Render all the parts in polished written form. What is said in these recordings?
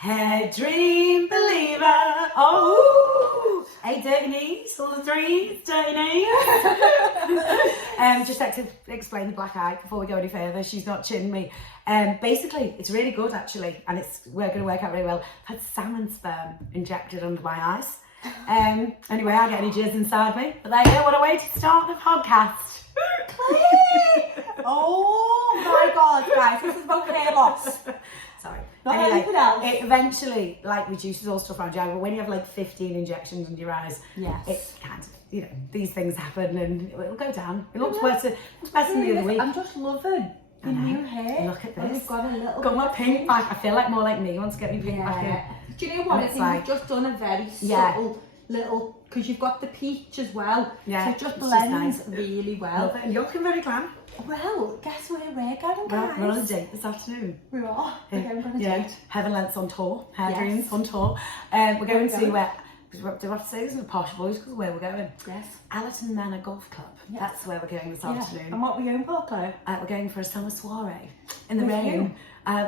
Hairdream believer. Oh, hey, dirty knees, all the threes, dirty knees. Just like to explain the black eye before we go any further. She's not chinning me. Basically, it's really good actually, and we're going to work out really well. I've had salmon sperm injected under my eyes. Anyway, I get any jizz inside me, but there you go. What a way to start the podcast. Oh my god, guys, this is about hair loss. Sorry. Not anyway, anything else. It eventually reduces all stuff around your eye, but when you have 15 injections under your eyes, yes, it's kind of, these things happen and it'll go down. It looks better than the other week. I'm just loving the new hair. Look at this. We've got a little got my pink back. I feel like more like me wants to get me pink back in. Do you know what? I think we've just done a very subtle little, because you've got the peach as well. Yeah. So it just blends really well. And you're looking very glam. Well, guess where we're going, guys? We're on a date this afternoon. We are. We're going on a date. Heaven Length's on tour. Hairdream's on tour. We're going to where, do I have to say this is a posh boys because where we're going? Yes. Allerton Manor Golf Club. Yes. That's where we're going this afternoon. And what are we going for, Chloe? We're going for a summer soirée in the rain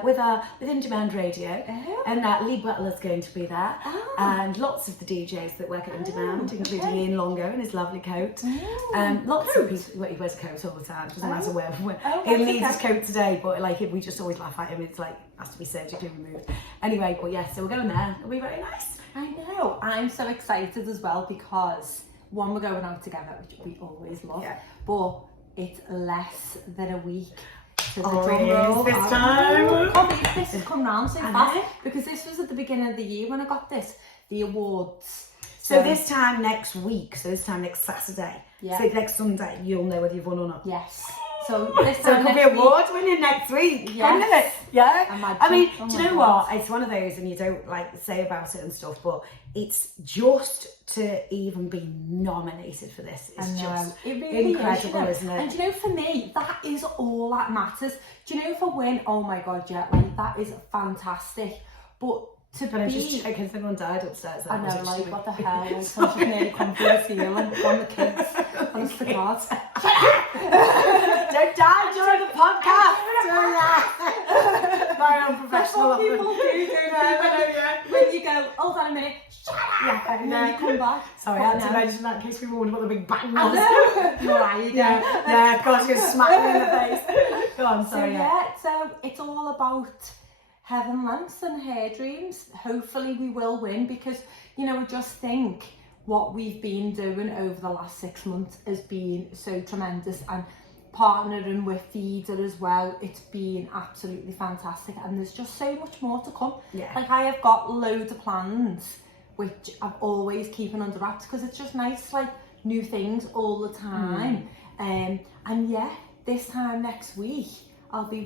with InDemand Radio. Oh. And Lee Butler's going to be there. Oh. And lots of the DJs that work at InDemand, including Ian Longo in his lovely coat. Oh. Lots of people, he wears a coat all the time, doesn't matter where. He needs his coat today, but we just always laugh at him. It's has to be surgically removed. Anyway, but so we're going there. It'll be very nice. I know. I'm so excited as well because one, we're going out together, which we always love, but it's less than a week to the drum roll. This time. This has come round so fast because this was at the beginning of the year when I got the awards. So this time next week, this time next Saturday, so next Sunday, you'll know whether you've won or not. Yes. So this time it could be award winning next week, couldn't it? Yeah. I mean, do you know what? It's one of those, and you don't say about it and stuff, but it's just to even be nominated for this. It's just really incredible, isn't it? And do you know, for me, that is all that matters. Do you know, if I win, oh my god, that is fantastic. But I'm just checking if anyone died upstairs. I know, what the hell? Someone should nearly come through the ceiling on the kids. Honest to God. Don't die during the podcast. Very unprofessional. That's what people do, when you go, hold on a minute, shut up, and then you come back. Sorry, I had to mention that in case we were wondering what the big bang was. Right, you go. Yeah, God, you're going to smack me in the face. Go on, sorry. So it's all about Heaven Lengths and Hairdreams. Hopefully we will win because, I just think what we've been doing over the last 6 months has been so tremendous, and partnering with Feeder as well, it's been absolutely fantastic, and there's just so much more to come. I have got loads of plans which I'm always keeping under wraps because it's just nice, new things all the time. And this time next week I'll be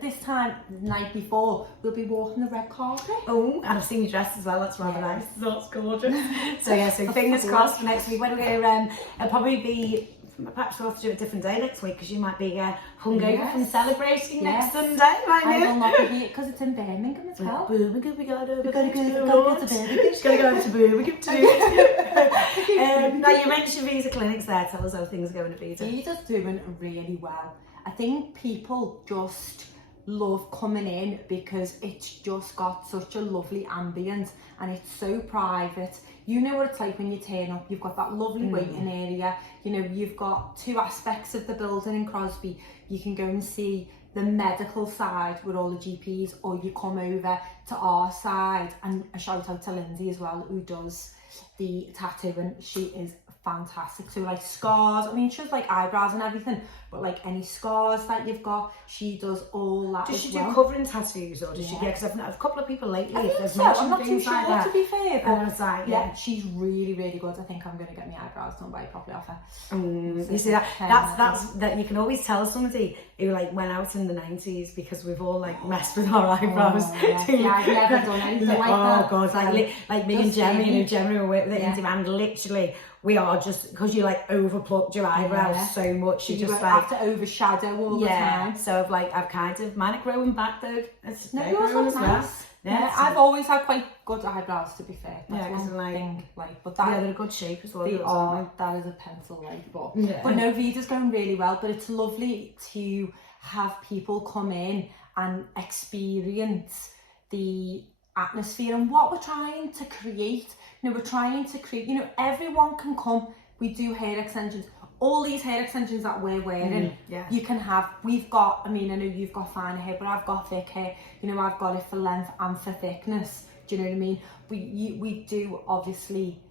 this time the night before we'll be walking the red carpet. Oh, and I've seen your dress as well. That's rather nice. That's gorgeous. So fingers crossed for next week. When we're it'll probably be. Perhaps we'll have to do a different day next week because you might be hungover from celebrating next Sunday, might you? I will not be here because it's in Birmingham as well. Birmingham, we gotta go to Birmingham. Just gotta go to Birmingham to do it. Now you mentioned Visa clinics there. Tell us how things are going to Visa. Visa's doing really well. I think people just love coming in because it's just got such a lovely ambience and it's so private. You know what it's like when you turn up, you've got that lovely waiting area, you've got two aspects of the building in Crosby. You can go and see the medical side with all the GPs, or you come over to our side, and a shout out to Lindsay as well, who does the tattooing. She is fantastic. So scars, she does eyebrows and everything, but any scars that you've got, she does all that. Does she do covering tattoos, or does she? Because I've had a couple of people lately. I'm not too sure, to be fair. But I was like, she's really good. I think I'm going to get my eyebrows done by probably off her. You see that you can always tell somebody who went out in the 90s because we've all messed with our eyebrows. I've never done anything like that. Oh god, like me and Jemma, Jemma were with InDemand, literally. We are just, because you overplucked your eyebrows so much, you just have to overshadow all the time. So I've kind of mine are growing back though. It's yours looks nice. I've always had quite good eyebrows, to be fair. That's one thing. But they're in good shape as well. They are. That is a pencil, but no, Vida's going really well. But it's lovely to have people come in and experience the atmosphere. And what we're trying to create, we're trying to create, everyone can come. We do hair extensions. All these hair extensions that we're wearing, you can have. We've got, I know you've got finer hair, but I've got thick hair. I've got it for length and for thickness. Do you know what I mean? We do obviously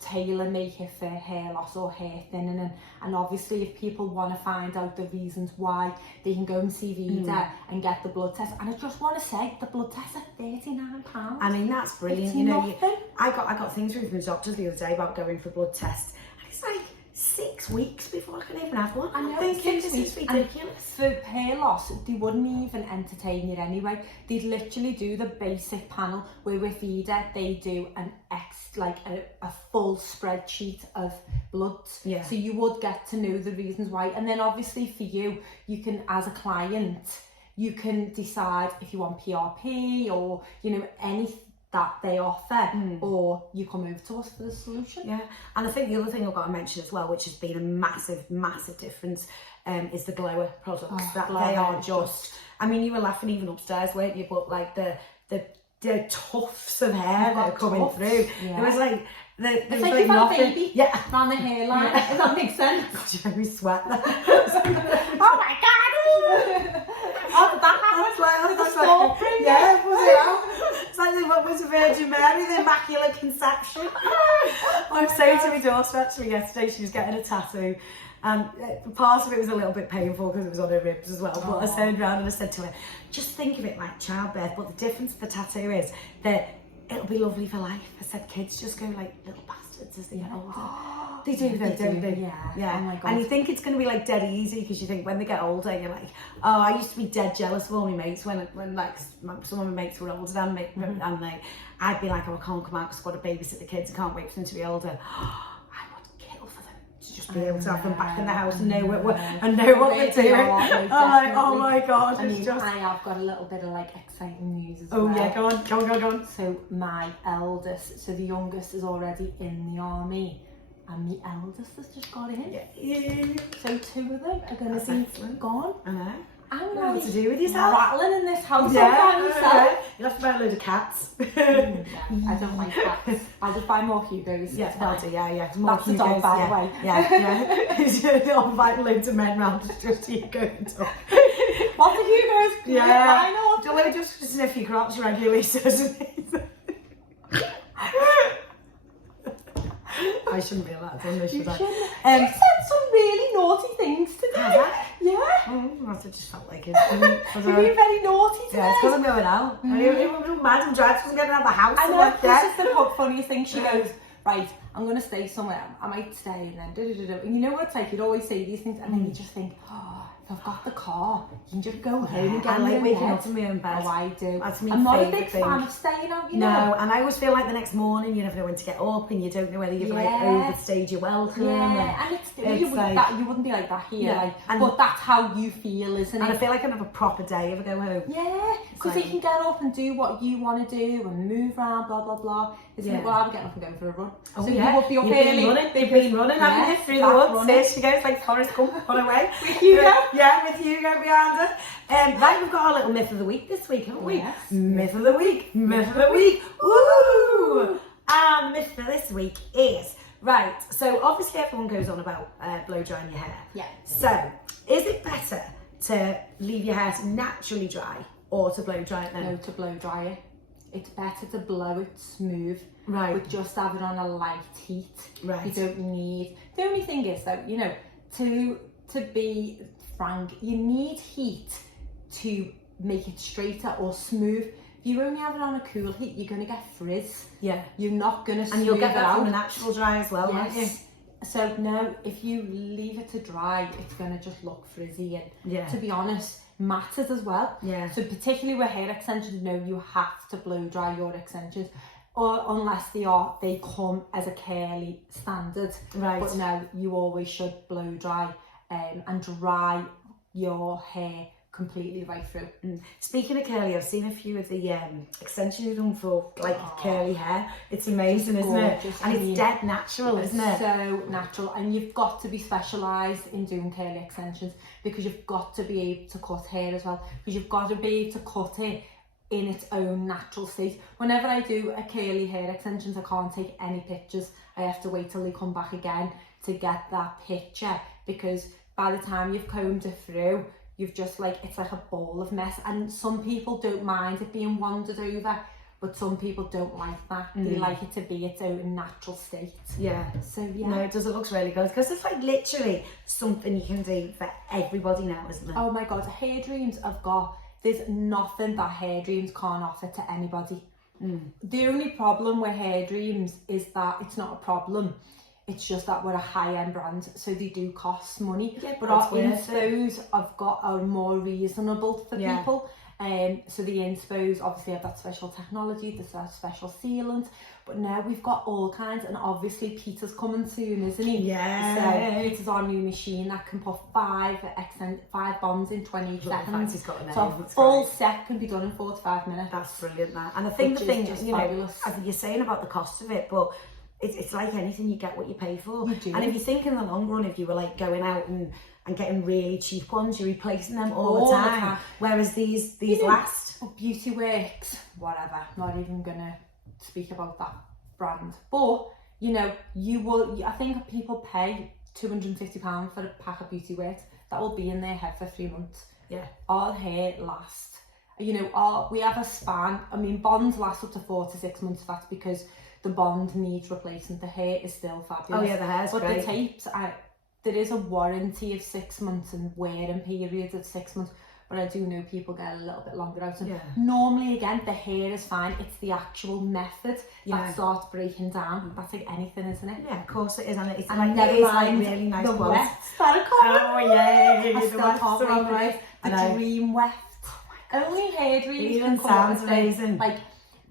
tailor make it for hair loss or hair thinning, and obviously if people want to find out the reasons why, they can go and see Vida and get the blood test. And I just want to say, the blood test at £39. That's brilliant. It's I got things through from the doctors the other day about going for blood tests, and it's like 6 weeks before I can even have one. I know, I'm thinking, 6 this weeks. is ridiculous. For hair loss, they wouldn't even entertain it anyway. They'd literally do the basic panel, where with Vida, they do a full spreadsheet of bloods. Yeah. So you would get to know the reasons why. And then obviously for you can, as a client, you can decide if you want PRP or, anything that they offer, or you come over to us for the solution. Yeah, and I think the other thing I've got to mention as well, which has been a massive difference, is the glower products. They are just, you were laughing even upstairs, weren't you? But like the tufts of hair that are coming through, it was like it's like you've had a baby around the hairline. Does that make sense? God, you made me sweat there. Oh my god! How did that happen? It's like what was Virgin Mary, the Immaculate Conception. I was saying to my daughter actually yesterday, she was getting a tattoo, and part of it was a little bit painful because it was on her ribs as well. But I turned around and I said to her, just think of it like childbirth, but the difference of the tattoo is that it'll be lovely for life. I said kids just go like little bastards as they get older. They do, don't they? Yeah. Oh my God. And you think it's going to be like dead easy, because you think when they get older, you're like, oh, I used to be dead jealous of all my mates when like some of my mates were older than me, and I'd be like, oh, I can't come out because I've got to babysit the kids. I can't wait for them to be older. I would kill for them to just be able to have them back in the house and know what they're doing. I'm like, oh my God. I have got a little bit of like exciting news as well. Oh yeah, go on. So my eldest, so the youngest is already in the army, and the eldest has just got in. Yeah. So 2 of them are going to be gone. I know. I'm know what to do with yourself. Rattling in this house all by myself. You'll have to buy a load of cats. I don't like cats. I'll just buy more Hugos. Yeah, That's more Hugos, the dog, by the way. Yeah. I'll invite loads of men round just Hugo and talk. What the Hugos? Yeah. Don't let me just sniff your crops regularly, so I shouldn't be allowed to do this, should I? You said some really naughty things today. Yeah. I just felt like it. You're being very naughty today. Yeah, it's because I'm going out. I'm mad and dragged because I'm getting out of the house. I know, this is the funniest thing. She goes, right, I'm going to stay somewhere. I might stay, and then And you know what it's like? You'd always say these things, and then you just think, oh, if I've got the car, you can just go home and get I like waking up in my own bed. Oh, I do. That's my I'm not a favourite big thing. fan of staying out, No, and I always feel like the next morning you never know when to get up, and you don't know whether you've like overstayed your welcome. Yeah, and you wouldn't be like that here, but that's how you feel, isn't it? And I feel like I can have a proper day if I go home. Yeah, because you can get up and do what you want to do and move around, blah blah blah. Isn't it? Well, I'll be getting up and going for a run. Oh, so you would be up early. They've been running, haven't you, through the woods? There she goes, like Forrest Gump on her way. With Hugo? Yeah, with Hugo behind her. Right, we've got our little myth of the week this week, haven't we? Yes. Myth of the week. Woo! And myth for this week is, right, so obviously everyone goes on about blow drying your hair. Yeah. So, is it better to leave your hair naturally dry or to blow dry it then? No, to blow dry it. It's better to blow it smooth, right? But just have it on a light heat. Right. You don't need. The only thing is though, to be frank, you need heat to make it straighter or smooth. If you only have it on a cool heat, you're going to get frizz. Yeah. You're not going to smooth it out. And you'll get that from a natural dry as well, won't you? So no, if you leave it to dry, it's going to just look frizzy, and to be honest, matters as well. Yeah. So particularly with hair extensions, no, you have to blow dry your extensions, or unless they come as a curly standard. Right. But no, you always should blow dry and dry your hair completely right through. Speaking of curly, I've seen a few of the extensions you've done for like curly hair. It's amazing, isn't it? And it's dead natural, isn't it? So natural, and you've got to be specialised in doing curly extensions because you've got to be able to cut hair as well. Because you've got to be able to cut it in its own natural state. Whenever I do a curly hair extensions, I can't take any pictures. I have to wait till they come back again to get that picture, because by the time you've combed it through, you've just like, it's like a ball of mess. And some people don't mind it being wandered over, but some people don't like that. They like it to be its own natural state. Yeah. So yeah. No, it does. It looks really good, because it's like literally something you can do for everybody now, isn't it? Oh my God, Hairdreams have got, there's nothing that Hairdreams can't offer to anybody. The only problem with Hairdreams is that it's not a problem. It's just that we're a high-end brand, so they do cost money. Yeah, but our inspos are more reasonable for people. So the inspos obviously have that special technology, the special sealant, but now we've got all kinds, and obviously Peter's coming soon, isn't he? Yeah. So Peter's our new machine that can put 5 bonds in 20 seconds. He's got a name. So a full set can be done in 45 minutes. That's brilliant, that. And I think the thing, you know, fabulous. as you're saying about the cost of it, but it's like anything, you get what you pay for. You do. And if you think in the long run, if you were like going out and getting really cheap ones, you're replacing them all the time. Whereas these last. Beauty Works, whatever, not even gonna speak about that brand. But you know, I think people pay £250 for a pack of Beauty Works. That will be in their head for 3 months. Yeah. Our hair lasts. You know, we have a span. I mean, bonds last up to 4 to 6 months. That's because the bond needs replacement. The hair is still fabulous. Oh yeah, the hair's but great. The tapes, there is a warranty of 6 months and wearing periods of 6 months. But I do know people get a little bit longer out. And normally, again, the hair is fine. It's the actual method that starts breaking down. That's like anything, isn't it? Yeah, of course it is. And it's and like, never it is mind like really nice the quality. wefts that are coming. Oh yeah, I still can't remember the dream weft. Only Hairdream can come sounds up and say, amazing. like,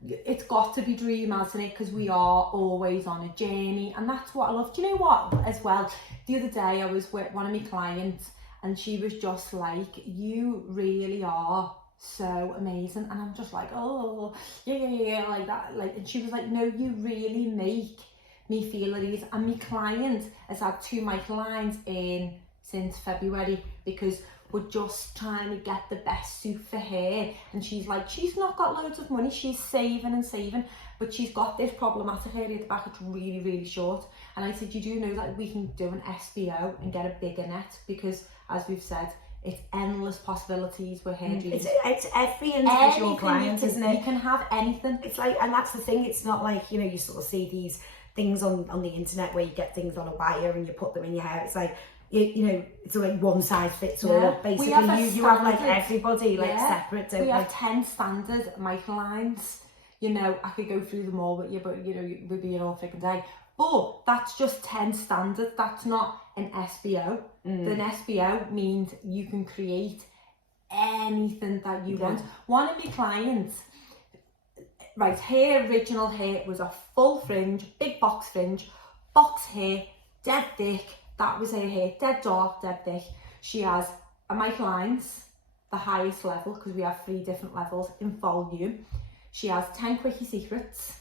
it's got to be dream, hasn't it? Because we are always on a journey, and that's what I love. Do you know what? As well, the other day I was with one of my clients, and she was just like, "You really are so amazing," and I'm just like, "Oh, yeah, like that." Like, and she was like, "No, you really make me feel at ease." And my client has had 2 microlines in since February, because we're just trying to get the best suit for her. And she's like, she's not got loads of money, she's saving and saving, but she's got this problematic area at the back, it's really, really short. And I said, you do know that we can do an SBO and get a bigger net, because as we've said, it's endless possibilities with Hairdream. It's every individual client, isn't it? You can have anything. It's like, and that's the thing, it's not like, you know, you sort of see these things on the internet where you get things on a wire and you put them in your hair. It's like, you know, it's like one size fits all. Basically, you have like everybody like separate. Don't we have 10 standard microlines. You know, I could go through them all with you, but you know, we'd be here all freaking day. But that's just 10 standard. That's not an SBO. An SBO means you can create anything that you want. One of my clients, right, her original hair was a full fringe, big box fringe, box hair, dead thick. That was her hair, dead dark, dead thick. She has a microlines, the highest level, because we have 3 different levels in volume. She has 10 Quickie secrets.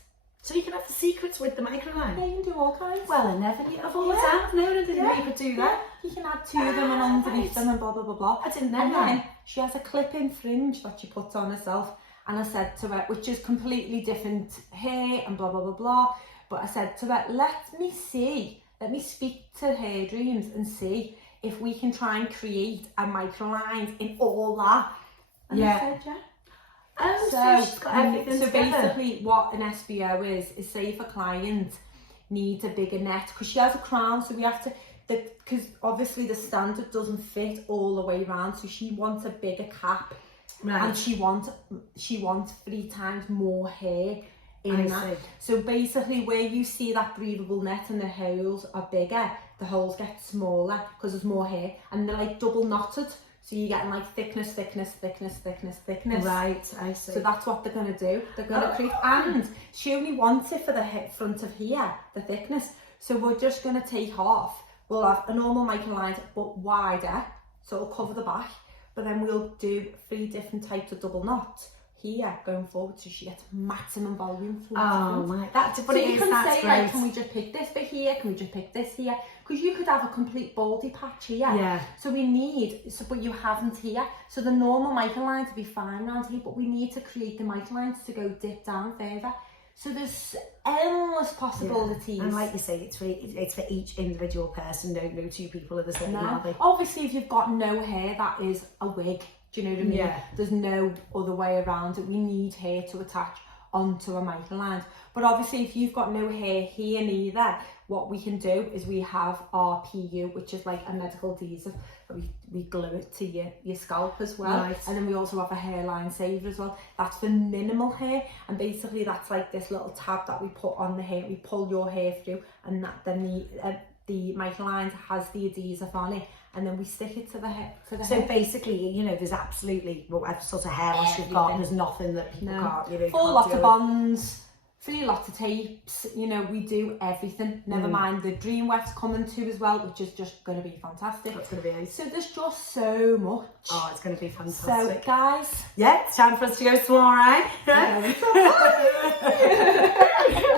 So you can have the secrets with the microline? Yeah, you can do all kinds. Well, I never knew of all the time. No, I didn't know you could do that. You can add 2 of them and underneath them and blah, blah, blah, blah. I didn't know and that. Then she has a clip-in fringe that she puts on herself. And I said to her, which is completely different hair and blah, blah, blah, blah. But I said to her, let me speak to Hairdreams and see if we can try and create a microlines in all that. And I said, yeah. Oh, so she's got everything so together. basically what an SBO is say if a client needs a bigger net, because she has a crown, so we have to, because obviously the standard doesn't fit all the way around, so she wants a bigger cap, and she wants 3 times more hair in that. So basically where you see that breathable net and the holes are bigger, the holes get smaller because there's more hair, and they're like double knotted. So you're getting like thickness. Right, I see. So that's what they're going to do. They're going to create, and she only wants it for the front of here, the thickness. So we're just going to take half. We'll have a normal microline, but wider, so it'll cover the back. But then we'll do 3 different types of double knots. here going forward, so she gets maximum volume. Oh my, that's So you can that's say great. like, can we just pick this bit here? Can we just pick this here? Because you could have a complete baldy patch here. Yeah. So we need, but you haven't here. So the normal microlines would be fine around here, but we need to create the microlines to go dip down further. So there's endless possibilities. Yeah. And like you say, it's for each individual person. No two people are the same. Are they? Obviously, if you've got no hair, that is a wig. Do you know what I mean? Yeah. There's no other way around it. We need hair to attach onto a microline. But obviously, if you've got no hair here neither, what we can do is we have our PU, which is like a medical adhesive. We glue it to your scalp as well. Right. And then we also have a hairline saver as well. That's for minimal hair. And basically, that's like this little tab that we put on the hair. We pull your hair through, and then the microline has the adhesive on it. And then we stick it to the hair. So basically, you know, there's absolutely whatever sort of hair loss you've got, there's nothing that people can't, you know, full lots of bonds, 3 lots of tapes, you know, we do everything. Never mind the dream wefts coming too as well, which is just going to be fantastic. That's going to be ace. So there's just so much. Oh, it's going to be fantastic. So guys, yeah, it's time for us to go soiree.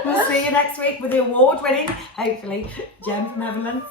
We'll see you next week with the award-winning, hopefully, Jem from Netherlands.